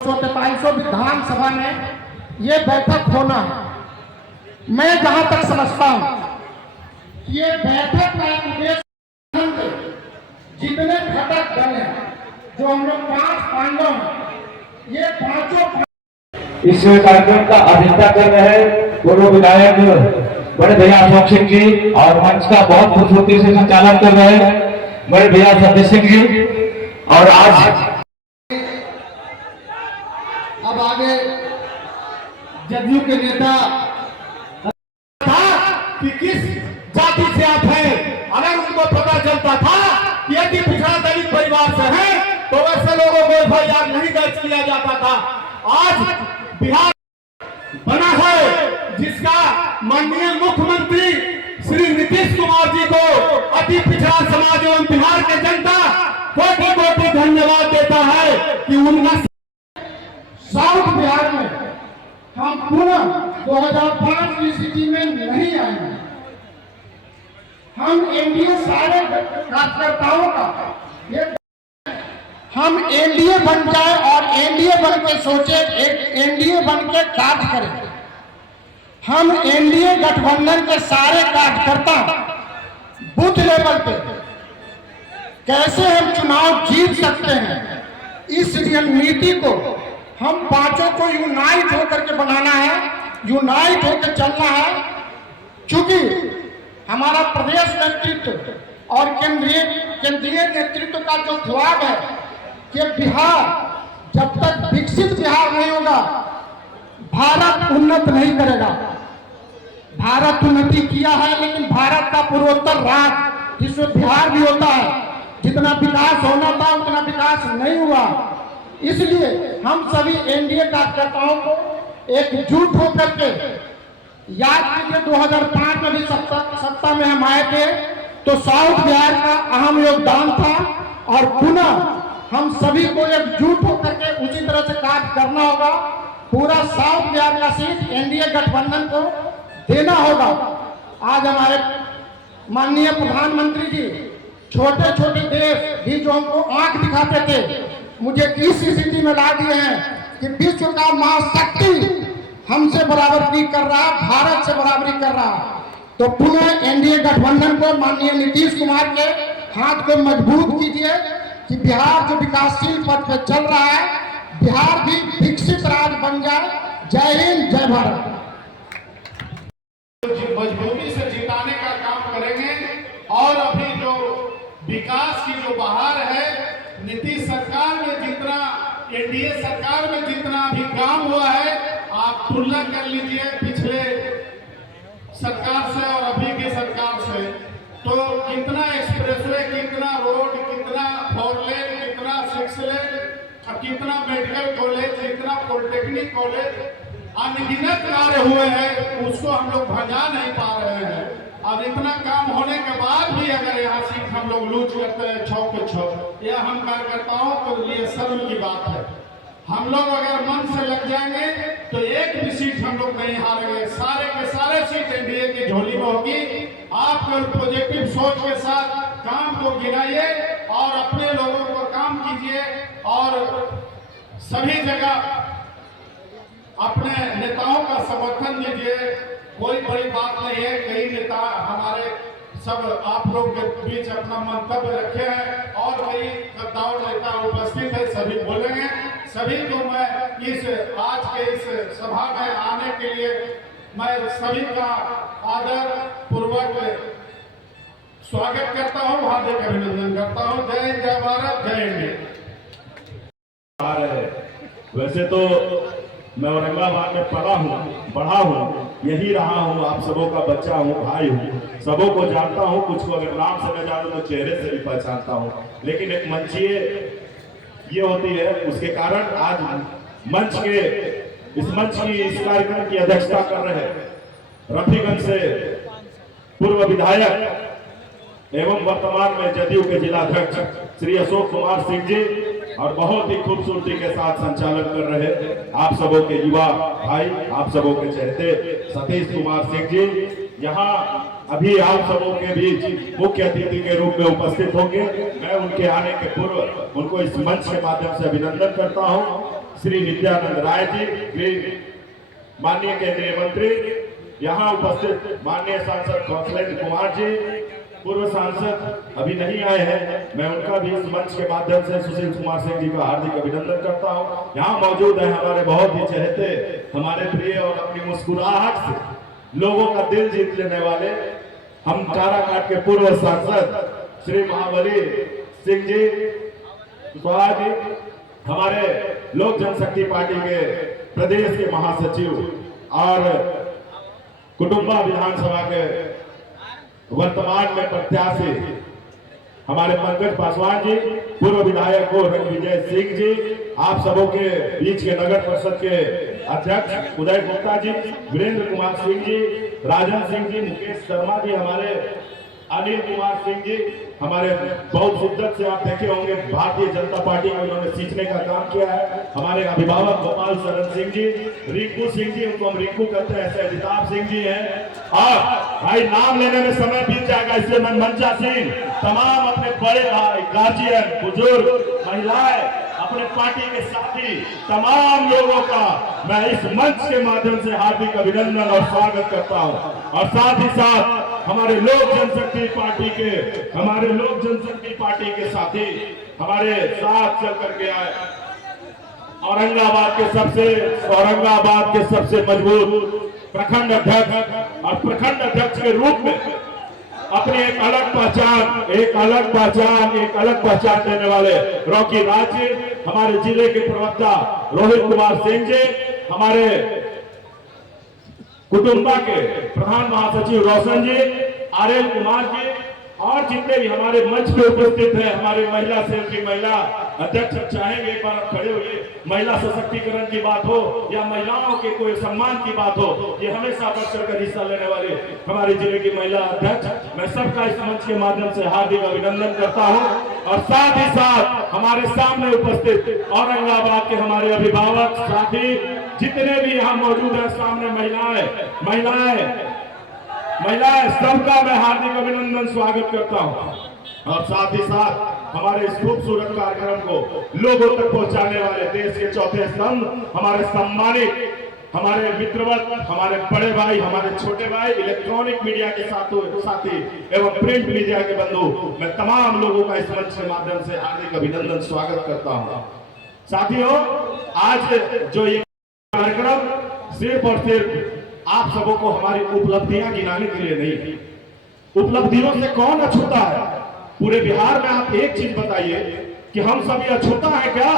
43 विधानसभा में ये बैठक होना है। मैं जहां तक समझता हूं ये बैठक का उद्देश्य जितने घटक दल हैं जो हम लोग 5 पांडव हैं, ये पांचों इस कार्यक्रम का अध्यक्षता कर रहे हैं पूर्व विधायक बड़े भैया अशोक सिंह जी और मंच का बहुत खूबसूरती से संचालन कर रहे हैं बड़े भैया सतीश सिंह जी। और आज अब आगे जदयू के नेता था कि किस जाति से आप हैं, अगर उनको पता चलता था कि यदि पिछड़ा दलित परिवार से हैं तो वैसे लोगों को एफआईआर नहीं दर्ज किया जाता था। आज बिहार बना है जिसका माननीय मुख्यमंत्री श्री नीतीश कुमार जी को अति पिछड़ा समाज एवं बिहार के जनता कोटि कोटि धन्यवाद देता है कि उनका साउथ बिहार में हम पुनः 2005 की स्थिति में नहीं आए। हम एनडीए सारे कार्यकर्ताओं का ये हम एनडीए बन जाए और एनडीए बन के सोचे, एक एनडीए बन के कार्य करें। हम एनडीए गठबंधन के सारे कार्यकर्ता बूथ लेवल पे कैसे हम चुनाव जीत सकते हैं, इस रणनीति को हम पांचों को यूनाइट होकर के बनाना है, यूनाइट होकर चलना है। क्योंकि हमारा प्रदेश नेतृत्व और केंद्रीय नेतृत्व का जो ख्वाब है कि बिहार जब तक विकसित बिहार नहीं होगा भारत उन्नत नहीं करेगा। भारत उन्नति किया है लेकिन भारत का पूर्वोत्तर राज्य जिसमें बिहार भी होता है, जितना विकास होना था उतना विकास नहीं हुआ। इसलिए हम सभी एनडीए कार्यकर्ताओं को एकजुट होकर के, याद कीजिए 2005 में भी सत्ता में हम आए थे तो साउथ बिहार का अहम योगदान था और पुनः हम सभी को एकजुट होकर के उसी तरह से कार्य करना होगा। पूरा साउथ बिहार का सीट एनडीए गठबंधन को देना होगा। आज हमारे माननीय प्रधानमंत्री जी छोटे छोटे देश भी जो हमको आंख दिखाते थे, मुझे इस स्थिति में ला दिए हैं कि विश्व का महाशक्ति हमसे बराबरी कर रहा है, भारत से बराबरी कर रहा है। तो पुनः एनडीए गठबंधन को माननीय नीतीश कुमार के हाथ को मजबूत कीजिए कि बिहार जो विकासशील पथ पर चल रहा है, बिहार भी विकसित राज्य बन जाए। जय हिंद, जय भारत। मजबूती से जिताने का काम करेंगे और अभी जो विकास की जो बहार है, नीतीश सरकार में जितना, एनडीए सरकार में जितना अभी काम हुआ है, आप तुलना कर लीजिए पिछले सरकार से और अभी की सरकार से, तो कितना एक्सप्रेसवे, कितना रोड, कितना 4 लेन, कितना 6 लेन, कितना मेडिकल कॉलेज, कितना पॉलिटेक्निक कॉलेज, अनगिनत कार्य हुए हैं, उसको हम लोग भजा नहीं पा रहे हैं। अब इतना काम होने के बाद भी अगर यहाँ सीट हम लोग लूज करते हैं 6 के 6, यह हम कार्यकर्ताओं के लिए शर्म की बात है। हम लोग अगर मन से लग जाएंगे तो एक भी सीट हम लोग नहीं हारेंगे। सारे के सारे सीट एनडीए की झोली में होगी। आप पॉजिटिव सोच के साथ काम को गिनाइए और अपने लोगों को काम कीजिए और सभी जगह अपने नेताओं का समर्थन दीजिए। कोई बड़ी बात नहीं है, कई नेता हमारे सब आप लोग के बीच अपना मंतव्य रखे हैं और कई गद्दार नेता उपस्थित है, सभी बोलेंगे। सभी को मैं इस आज के इस सभा में आने के लिए मैं सभी का आदर पूर्वक स्वागत करता हूँ, हार्दिक अभिनंदन करता हूँ। जय जय भारत, जय इंडिया। वैसे तो मैं औरंगाबाद में पढ़ा हूँ, बढ़ा हूँ, यही रहा हूँ, आप सबों का बच्चा हूँ, भाई हूँ, सबों को जानता हूँ। कुछ को अगर नाम से न जानूं तो चेहरे से भी पहचानता हूँ। लेकिन एक मंचीय ये होती है, उसके कारण आज मंच के इस कार्यक्रम की अध्यक्षता कर रहे रफीगंज से पूर्व विधायक एवं वर्तमान में जदयू के जिलाध्यक्ष श्री अशोक कुमार सिंह जी और बहुत ही खूबसूरती के साथ संचालन कर रहे आप सबों के युवा भाई, आप सबों के चहेते सतीश कुमार सिंह जी। यहाँ अभी आप सबों के बीच मुख्य अतिथि के रूप में उपस्थित होंगे। मैं उनके आने के पूर्व उनको इस मंच के माध्यम से अभिनंदन करता हूं। श्री नित्यानंद राय जी, माननीय केंद्रीय मंत्री, यहाँ उपस्थित माननीय सांसद कौशलेंद्र कुमार जी, पूर्व सांसद अभी नहीं आए हैं, मैं उनका भी इस मंच के माध्यम से सुशील कुमार सिंह जी का हार्दिक अभिनंदन करता हूं। यहाँ मौजूद है हमारे बहुत ही चहेते, हमारे प्रिय और अपनी मुस्कुराहट से लोगों का दिल जीत लेने वाले हम काराकाट के पूर्व सांसद श्री महाबली सिंह जी कुशवाहा जी, हमारे लोक जनशक्ति पार्टी के प्रदेश के महासचिव और कुटुंबा विधानसभा के वर्तमान में प्रत्याशी हमारे पंकज पासवान जी, पूर्व विधायक को रणविजय सिंह जी, आप सबों के बीच के नगर परिषद के अध्यक्ष उदय गुप्ता जी, वीरेंद्र कुमार सिंह जी, राजन सिंह जी, मुकेश शर्मा जी, हमारे अनिल कुमार सिंह जी, हमारे बहुत शिद्दत से आप देखे होंगे भारतीय जनता पार्टी में उन्होंने सींचने का काम किया है। हमारे अभिभावक गोपाल शरण सिंह जी, रिंकू सिंह जी, उनको हम रिंकू कहते हैं, सहजिताब सिंह जी हैं। और भाई नाम लेने में समय बीत जाएगा, इसलिए मैं मंचासीन तमाम अपने बड़े भाई, गार्जियन, बुजुर्ग, महिलाएं, अपने पार्टी के साथी, तमाम लोगों का मैं इस मंच के माध्यम से हार्दिक अभिनंदन और स्वागत करता हूं। और साथ ही साथ हमारे लोक जनशक्ति पार्टी के साथी हमारे साथ चल करके आए, औरंगाबाद के सबसे मजबूत प्रखंड अध्यक्ष और प्रखंड अध्यक्ष के रूप में अपनी एक अलग पहचान देने वाले रॉकी राज जी, हमारे जिले के प्रवक्ता रोहित कुमार सिंह जी, हमारे कुटुंबा के प्रधान महासचिव रोशन जी, आरएल कुमार जी, और जितने भी हमारे मंच पे उपस्थित हैं, हमारे महिला सेल की महिला अध्यक्ष, चाहेंगे एक बार आप खड़े होइए, महिला सशक्तिकरण की बात हो या महिलाओं के कोई सम्मान की बात हो, ये हमेशा बढ़ चढ़कर हिस्सा लेने वाले हमारे जिले की महिला अध्यक्ष, मैं सबका इस मंच के माध्यम से हार्दिक अभिनंदन करता हूं। और साथ ही साथ हमारे सामने उपस्थित औरंगाबाद के हमारे अभिभावक साथी जितने भी यहाँ मौजूद है, सामने महिलाएं सबका मैं हार्दिक अभिनंदन स्वागत करता हूं। और साथ ही साथ हमारे इस खूबसूरत कार्यक्रम को लोगों तक पहुंचाने वाले देश के चौथे स्तंभ, हमारे सम्मानित, हमारे मित्रवत, हमारे बड़े भाई, हमारे छोटे भाई, इलेक्ट्रॉनिक मीडिया के साथी एवं प्रिंट मीडिया के बंधु, मैं तमाम लोगों का इस मंच के माध्यम से हार्दिक अभिनंदन स्वागत करता हूं। साथियों, आज जो ये कार्यक्रम सिर्फ और सिर्फ आप सबों को हमारी उपलब्धियां गिनाने के लिए नहीं, उपलब्धियों से कौन अछूता है? पूरे बिहार में आप एक चीज बताइए कि हम सभी अछूता है क्या?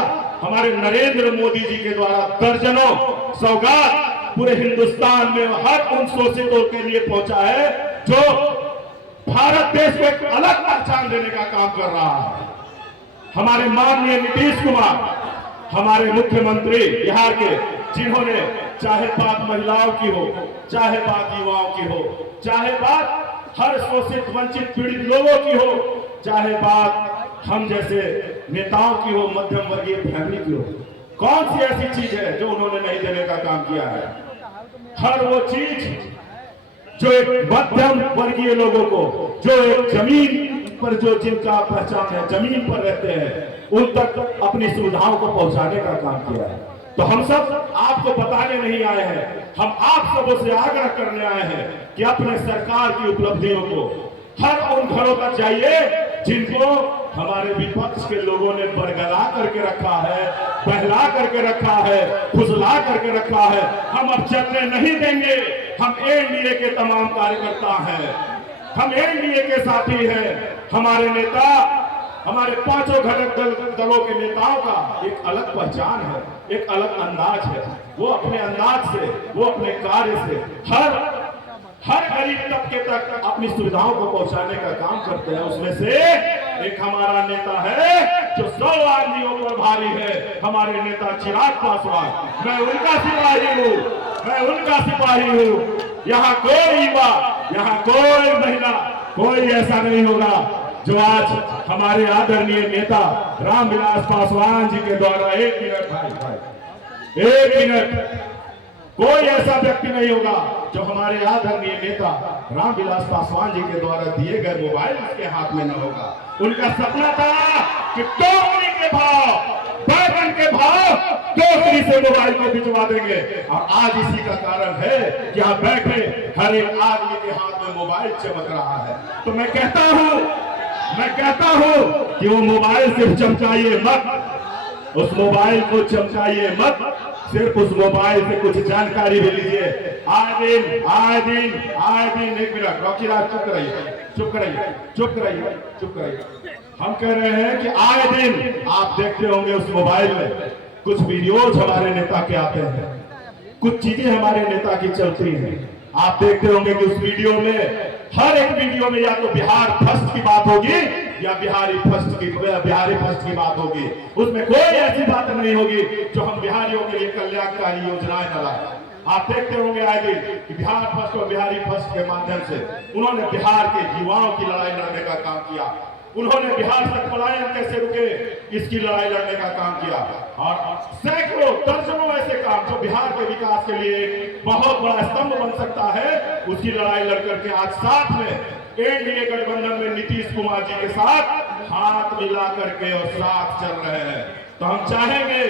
हमारे नरेंद्र मोदी जी के द्वारा दर्जनों सौगात पूरे हिंदुस्तान में हर उन शोषितों के लिए पहुंचा है जो भारत देश को एक अलग पहचान देने का काम कर रहा है। हमारे माननीय नीतीश कुमार, हमारे मुख्यमंत्री बिहार के, जिन्होंने चाहे बात महिलाओं की हो, चाहे बात युवाओं की हो, चाहे बात हर शोषित वंचित पीड़ित लोगों की हो, चाहे बात हम जैसे नेताओं की हो, मध्यम वर्गीय फैमिली की हो, कौन सी ऐसी चीज है जो उन्होंने नहीं देने का काम किया है? हर वो चीज जो एक मध्यम वर्गीय लोगों को, जो एक जमीन पर जो जिनका पहचान है, जमीन पर रहते हैं, उन तक अपनी सुविधाओं को पहुंचाने का काम किया है। तो हम सब आपको बताने नहीं आए हैं, हम आप सबों से आग्रह करने आए हैं कि अपने सरकार की उपलब्धियों को हर उन घरों तक जाइए जिनको हमारे विपक्ष के लोगों ने बरगला करके रखा है, बहला करके रखा है, फुसला करके रखा है। हम अब चलने नहीं देंगे। हम एनडीए के तमाम कार्यकर्ता हैं, हम एनडीए के साथी हैं। हमारे नेता, हमारे पांचों घटक दलों के नेताओं का एक अलग पहचान है, एक अलग अंदाज है। वो अपने अंदाज से, वो अपने कार्य से हर गरीब तबके तक अपनी सुविधाओं को पहुंचाने का काम करते हैं। उसमें से एक हमारा नेता है जो 100 आदमियों पर भारी है, हमारे नेता चिराग पासवान। मैं उनका सिपाही हूँ। यहाँ कोई युवा, यहाँ कोई महिला, कोई ऐसा नहीं होगा जो आज हमारे आदरणीय नेता रामविलास पासवान जी के द्वारा एक मिनट, कोई ऐसा व्यक्ति नहीं होगा जो हमारे आदरणीय नेता रामविलास पासवान जी के द्वारा दिए गए मोबाइल उसके हाथ में न होगा। उनका सपना था कि टोकरी के भाव, बैगन के भाव टोकरी से मोबाइल को भिजवा देंगे, और आज इसी का कारण है कि आप बैठे हर एक आदमी के हाथ में मोबाइल चमक रहा है। तो मैं कहता हूं कि वो मोबाइल सिर्फ चमकाइए मत, उस मोबाइल को चमकाइए मत, सिर्फ उस मोबाइल से कुछ जानकारी भी लीजिए। आए दिन एक मिनट रॉकीराज चुप कराइए। हम कह रहे हैं कि आए दिन आप देखते होंगे उस मोबाइल में कुछ वीडियोज हमारे नेता के आते हैं, कुछ चीजें हमारे नेता की चलती हैं। आप देखते होंगे कि उस वीडियो में, हर एक वीडियो में या तो बिहार फर्स्ट की बात होगी या बिहारी फर्स्ट की बात होगी। उसमें कोई ऐसी बात नहीं होगी जो हम बिहारियों के लिए कल्याणकारी योजनाएं न लाए। आप देखते होंगे आए दिन कि बिहार फर्स्ट और बिहारी फर्स्ट के माध्यम से उन्होंने बिहार के युवाओं की लड़ाई लड़ने का काम किया, उन्होंने बिहार से पलायन कैसे रुके इसकी लड़ाई लड़ने का काम किया, और सैकड़ों दर्जनों ऐसे काम जो बिहार के विकास के लिए बहुत बड़ा स्तंभ बन सकता है, उसकी लड़ाई लड़ करके आज साथ में एनडीए गठबंधन में नीतीश कुमार जी के साथ हाथ मिला करके और साथ चल रहे हैं। तो हम चाहेंगे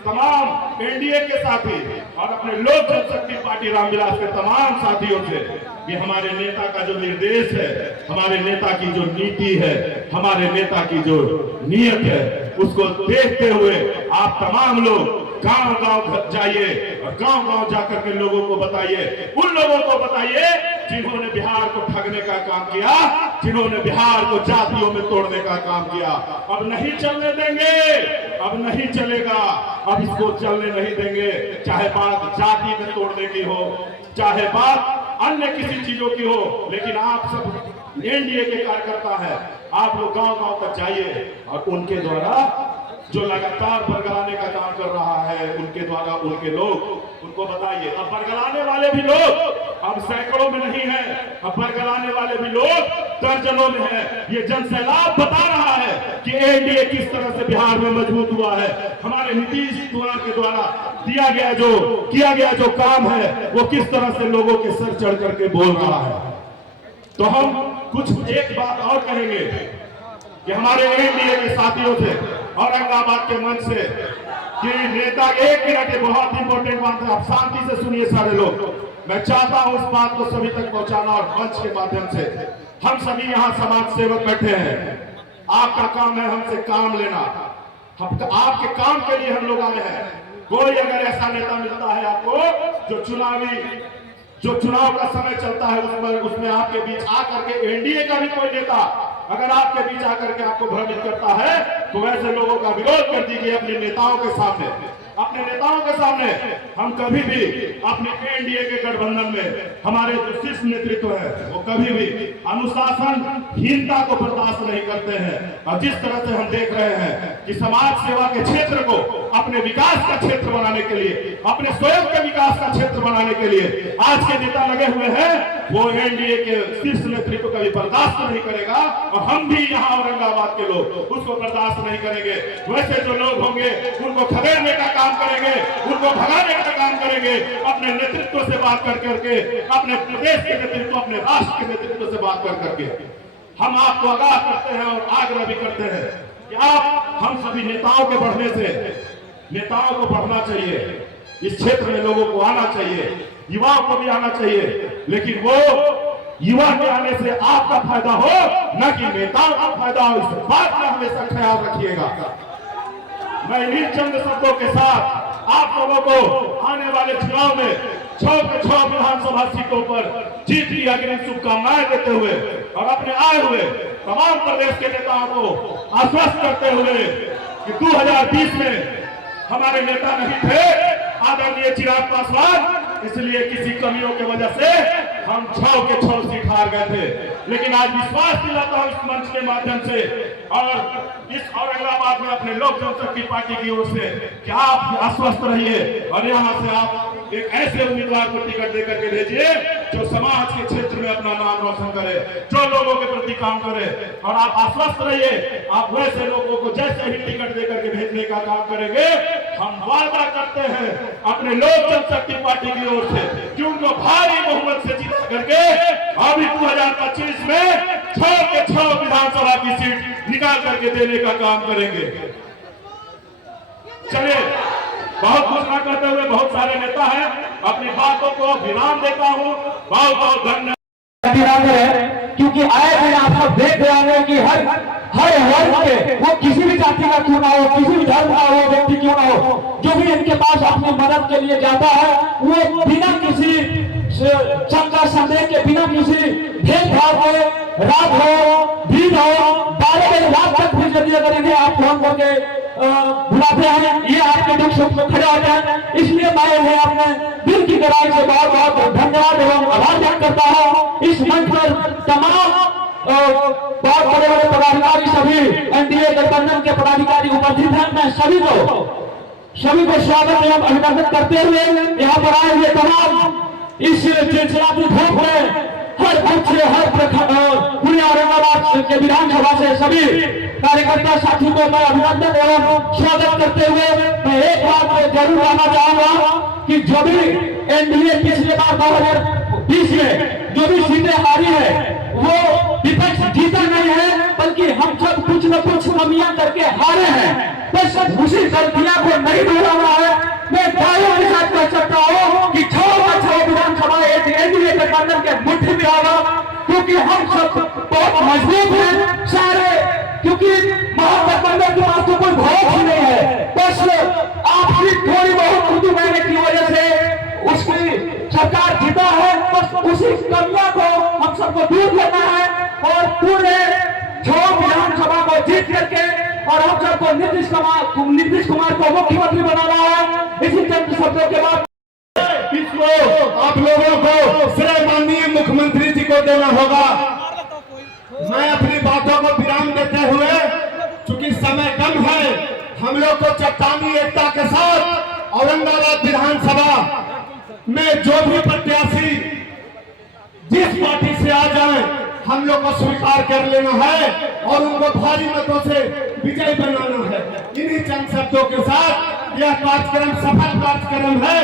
तमाम एनडीए के साथी और अपने लोक जनशक्ति पार्टी रामविलास के तमाम साथियों से कि हमारे नेता का जो निर्देश है, हमारे नेता की जो नीति है, हमारे नेता की जो नियत है, उसको देखते हुए आप तमाम लोग गांव-गांव जाइए और गांव-गांव जाकर के लोगों को बताइए, उन लोगों को बताइए जिन्होंने बिहार को ठगने का काम किया, जिन्होंने बिहार को जातियों में तोड़ने का काम किया। अब नहीं चलने देंगे, अब नहीं चलेगा, अब इसको चलने नहीं देंगे। चाहे बात जाति में तोड़ने की हो, चाहे बात अन्य किसी चीजों की हो, लेकिन आप सब एनडीए के कार्यकर्ता हैं, आप लोग गांव-गांव तक जाइए और उनके द्वारा जो लगातार बरगलाने का काम कर रहा है, उनके द्वारा उनके लोग उनको बताइए। अब बरगलाने वाले भी लोग अब सैकड़ों में नहीं है, अब बरगलाने वाले भी लोग दर्जनों में है। ये जनसैलाब बता रहा है कि एनडीए किस तरह से बिहार में मजबूत हुआ है। हमारे नीतीश कुमार के द्वारा किया गया जो काम है, वो किस तरह से लोगों के सर चढ़ करके बोल रहा है। तो हम कुछ एक बात और कहेंगे कि हमारे एनडीए के साथियों से औरंगाबाद के मंच से कि नेता एक मिनट, बहुत इंपॉर्टेंट बात है, आप शांति से सुनिए सारे लोग। मैं चाहता हूं इस बात को सभी तक पहुंचाना और मंच के माध्यम से हम सभी यहाँ समाज सेवक बैठे हैं, आपका काम है हमसे काम लेना, हम आपके काम के लिए हम लोग आए हैं। कोई अगर ऐसा नेता मिलता है आपको जो चुनाव का समय चलता है उसमें आपके बीच आकर के एनडीए का भी कोई नेता अगर आपके बीच आकर के आपको भ्रमित करता है, तो वैसे लोगों का विरोध कर दीजिए अपने नेताओं के सामने। अपने नेताओं के सामने हम कभी भी अपने एनडीए के गठबंधन में हमारे जो शीर्ष नेतृत्व है वो कभी भी अनुशासनहीनता को बर्दाश्त नहीं करते हैं। और जिस तरह से हम देख रहे हैं कि समाज सेवा के क्षेत्र को अपने विकास का क्षेत्र बनाने के लिए, अपने स्वयं के विकास का क्षेत्र बनाने के लिए आज के नेता लगे हुए हैं, वो एनडीए के शीर्ष नेतृत्व कभी बर्दाश्त नहीं करेगा और हम भी यहाँ औरंगाबाद के लोग उसको बर्दाश्त नहीं करेंगे। वैसे जो लोग होंगे उनको खदेड़ने का काम करेंगे, उनको भगाने का काम करेंगे, अपने नेतृत्व से बात कर करके, अपने प्रदेश के नेतृत्व, अपने राष्ट्र के नेतृत्व से बात कर करके हम आपको आगाह करते हैं और आग्रह भी करते हैं कि आप हम सभी नेताओं के बढ़ने से, नेताओं को बढ़ना चाहिए, इस क्षेत्र में लोगों को आना चाहिए, युवाओं को भी आना चाहिए, लेकिन वो युवा के आने से आपका फायदा हो, न कि नेताओं का फायदा हो। इस बात का हमेशा ख्याल रखिएगा। मैं इन्हीं चंद शब्दों के साथ आप लोगों को आने वाले चुनाव में 6 के 6 विधानसभा सीटों पर जीत की अग्रिम शुभकामनाएं देते हुए और अपने आए हुए तमाम प्रदेश के नेताओं को आश्वस्त करते हुए कि 2020 में हमारे नेता नहीं थे आदरणीय चिराग पासवान, इसलिए किसी कमियों की वजह से हम 6 के 6 सीट हार गए थे। लेकिन आज विश्वास दिलाता हूं इस मंच के माध्यम से और इस औरंगाबाद में अपने लोक जनशक्ति पार्टी की ओर से कि आप आश्वस्त रहिए और यहां से आप एक ऐसे उम्मीदवार को टिकट दे करके भेजिए जो समाज के क्षेत्र में अपना नाम रोशन करे, जो लोगों के प्रति काम करे। और आप आश्वस्त रहिए, आप वैसे लोगों को जैसे ही टिकट दे करके भेजने का काम करेंगे, हम वादा करते हैं अपने लोक जनशक्ति पार्टी की ओर से कि उनको भारी बहुमत से जीता करके अभी 2025 में 6 के 6 विधानसभा की सीट निकाल करके देने का काम करेंगे। चलिए, बहुत घोषणा करते हुए बहुत सारे नेता हैं, अपनी बातों को विराम देता हूं। बहुत बहुत धन्यवाद। क्योंकि आए दिन आप सब देख रहे होंगे कि हर वर्ग के, वो किसी भी जाति का क्यों ना हो, किसी भी धर्म का वो व्यक्ति क्यों ना हो, जो भी इनके पास अपनी मदद के लिए जाता है, वो बिना किसी शंका संदेह के, बिना किसी भेदभाव के, रात हो दिन हो 12 बजे रात तक भी यदि अगर इन्हें आप फोन करके बुलाते हैं, ये आपके दुख सुख में खड़े होते हैं। इसलिए मैं इन्हें अपने दिल की गहराई से बहुत बहुत धन्यवाद एवं आभार व्यक्त करता हूँ। इस मंच पर तमाम बहुत बड़े बड़े पदाधिकारी, सभी एनडीए गठबंधन के पदाधिकारी उपस्थित हैं। मैं सभी को स्वागत एवं अभिनंदन करते हुए यहाँ पर आए हुए तमाम इस चिलचिलाती धूप में हर बूथ से, हर पूरे औरंगाबाद के विधानसभा से सभी कार्यकर्ता साथी को मैं अभिनंदन एवं स्वागत करते हुए मैं एक बात जरूर कहना चाहूंगा कि जो भी एनडीए पिछले बार 2020 में जो भी सीटें हारी है, वो विपक्ष जीता नहीं है, बल्कि हम सब कुछ न कुछ कमियां करके हारे हैं। बस उसी गलतियां को नहीं दोहराना है। मैं दायों के साथ कह सकता हूँ कि 6 विधानसभा एनडीए गठबंधन के मुट्ठी में आगा, क्योंकि हम सब बहुत मजबूत हैं सारे, क्योंकि महागठबंधन के पास तो कोई भरोसा ही नहीं है। बस आपकी थोड़ी बहुत उर्दू मेहनत की वजह से उसकी सरकार जीता है। बस उसी कमियां को हम सबको दूर करना है और पूरे 6 विधानसभा को जीत करके और हम सबको नीतीश कुमार को मुख्यमंत्री बनाना है। इसी चंद शब्दों के बाद इसको आप लोगों को श्रेय माननीय मुख्यमंत्री जी को देना होगा। मैं अपनी बातों को विराम देते हुए, चूंकि समय कम है, हम लोग को चट्टानी एकता के साथ औरंगाबाद विधानसभा में जो भी प्रत्याशी जिस पार्टी से आ जाए, हम लोग को स्वीकार कर लेना है और उनको भारी मतों से विजय बनाना है। इन्हीं चंद शब्दों के साथ यह कार्यक्रम सफल कार्यक्रम है,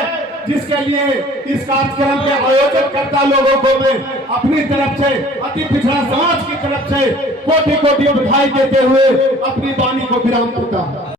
जिसके लिए इस कार्यक्रम के आयोजन करता लोगों को मैं अपनी तरफ से, अति पिछड़ा समाज की तरफ से कोटि कोटि बधाई देते हुए अपनी वाणी को विराम देता हूं।